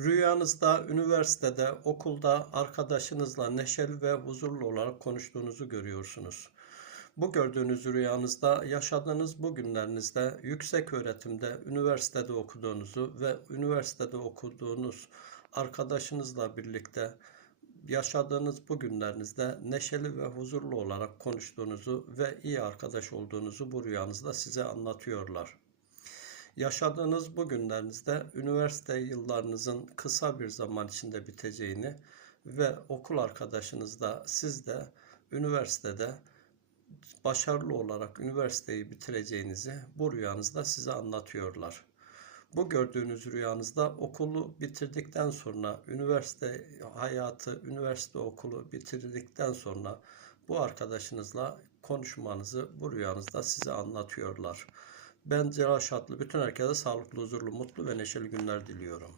Rüyanızda, üniversitede, okulda arkadaşınızla neşeli ve huzurlu olarak konuştuğunuzu görüyorsunuz. Bu gördüğünüz rüyanızda yaşadığınız bu günlerinizde yüksek öğretimde, üniversitede okuduğunuzu ve üniversitede okuduğunuz arkadaşınızla birlikte yaşadığınız bu günlerinizde neşeli ve huzurlu olarak konuştuğunuzu ve iyi arkadaş olduğunuzu bu rüyanızda size anlatıyorlar. Yaşadığınız bu günlerinizde üniversite yıllarınızın kısa bir zaman içinde biteceğini ve okul arkadaşınız da siz de üniversitede başarılı olarak üniversiteyi bitireceğinizi bu rüyanızda size anlatıyorlar. Bu gördüğünüz rüyanızda okulu bitirdikten sonra üniversite hayatı, üniversite okulu bitirdikten sonra bu arkadaşınızla konuşmanızı bu rüyanızda size anlatıyorlar. Ben Celal Şatlı bütün herkese sağlıklı, huzurlu, mutlu ve neşeli günler diliyorum.